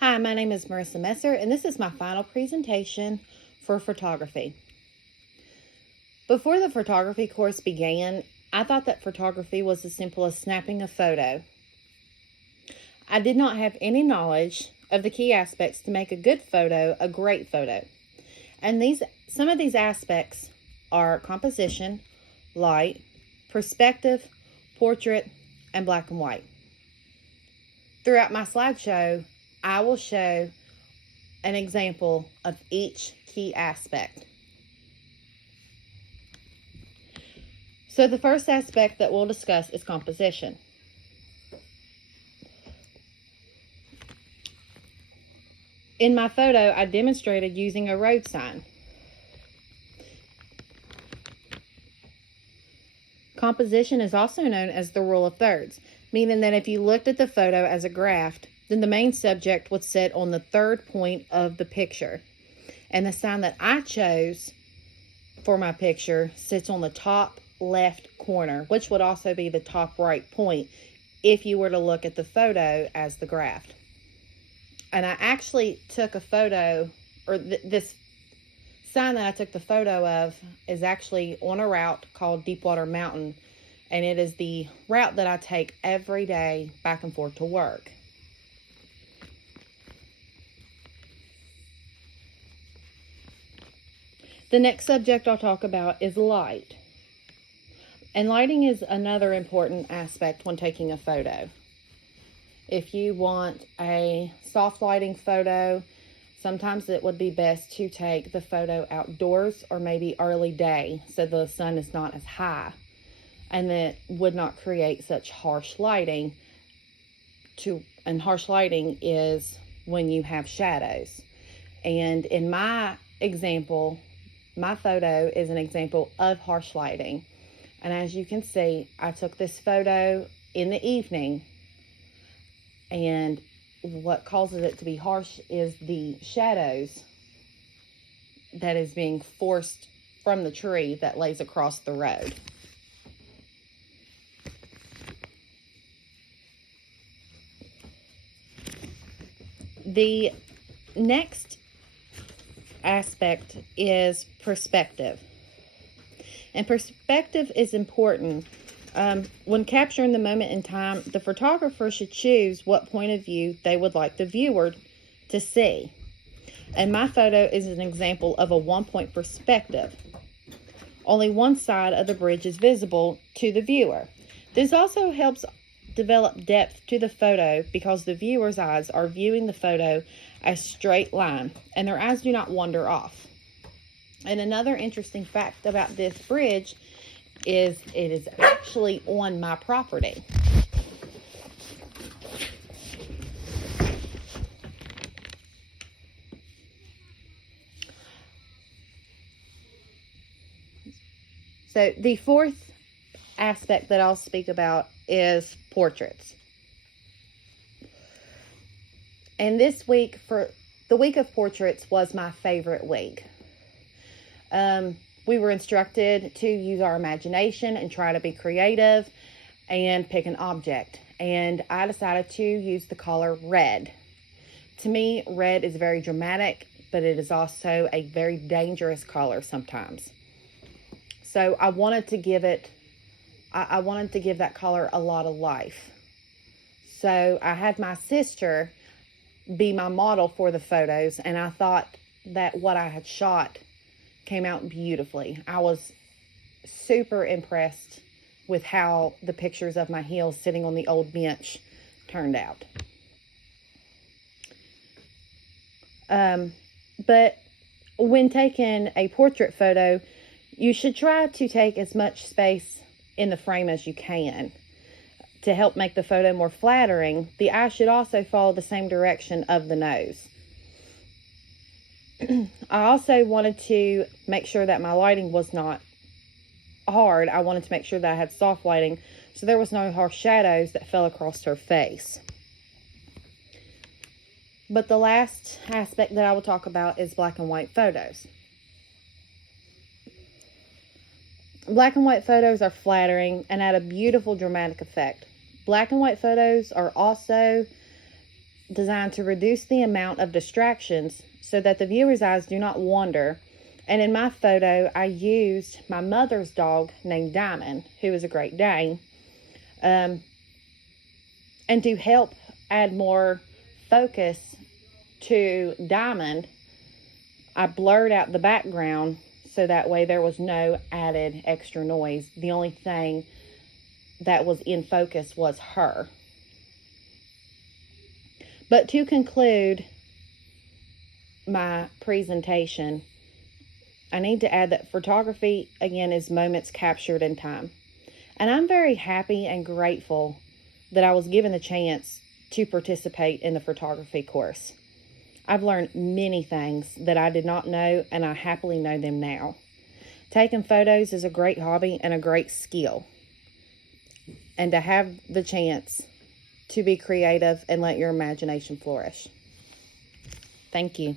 Hi, my name is Marissa Messer, and this is my final presentation for photography. Before the photography course began, I thought that photography was as simple as snapping a photo. I did not have any knowledge of the key aspects to make a good photo a great photo. And some of these aspects are composition, light, perspective, portrait, and black and white. Throughout my slideshow, I will show an example of each key aspect. So the first aspect that we'll discuss is composition. In my photo, I demonstrated using a road sign. Composition is also known as the rule of thirds, meaning that if you looked at the photo as a graph, then the main subject would sit on the third point of the picture. And the sign that I chose for my picture sits on the top left corner, which would also be the top right point if you were to look at the photo as the graph. And I actually took a photo, or this sign that I took the photo of is actually on a route called Deepwater Mountain, and it is the route that I take every day back and forth to work. The next subject I'll talk about is light. And lighting is another important aspect when taking a photo. If you want a soft lighting photo, sometimes it would be best to take the photo outdoors or maybe early day so the sun is not as high, and that would not create such harsh lighting. And harsh lighting is when you have shadows. And in my example, my photo is an example of harsh lighting. And as you can see, I took this photo in the evening, and what causes it to be harsh is the shadows that is being forced from the tree that lays across the road. The next aspect is perspective. And perspective is important. When capturing the moment in time, the photographer should choose what point of view they would like the viewer to see. And my photo is an example of a one-point perspective. Only one side of the bridge is visible to the viewer. This also helps develop depth to the photo because the viewer's eyes are viewing the photo as straight line, and their eyes do not wander off. And another interesting fact about this bridge is it is actually on my property. So the fourth aspect that I'll speak about is portraits. And this week, for the week of portraits, was my favorite week. We were instructed to use our imagination and try to be creative and pick an object. And I decided to use the color red. To me, red is very dramatic, but it is also a very dangerous color sometimes. So I wanted to give that color a lot of life. So I had my sister be my model for the photos, and I thought that what I had shot came out beautifully. I was super impressed with how the pictures of my heels sitting on the old bench turned out. But when taking a portrait photo, you should try to take as much space in the frame as you can. To help make the photo more flattering, the eye should also follow the same direction of the nose. I also wanted to make sure that my lighting was not hard. I wanted to make sure that I had soft lighting, so there was no harsh shadows that fell across her face. But the last aspect that I will talk about is black and white photos. Black and white photos are flattering and add a beautiful dramatic effect. Black and white photos are also designed to reduce the amount of distractions so that the viewer's eyes do not wander. And in my photo, I used my mother's dog named Diamond, who is a Great Dane. And to help add more focus to Diamond, I blurred out the background so that way there was no added extra noise. The only thing that was in focus was her. But to conclude my presentation, I need to add that photography, again, is moments captured in time. And I'm very happy and grateful that I was given the chance to participate in the photography course. I've learned many things that I did not know, and I happily know them now. Taking photos is a great hobby and a great skill. And to have the chance to be creative and let your imagination flourish. Thank you.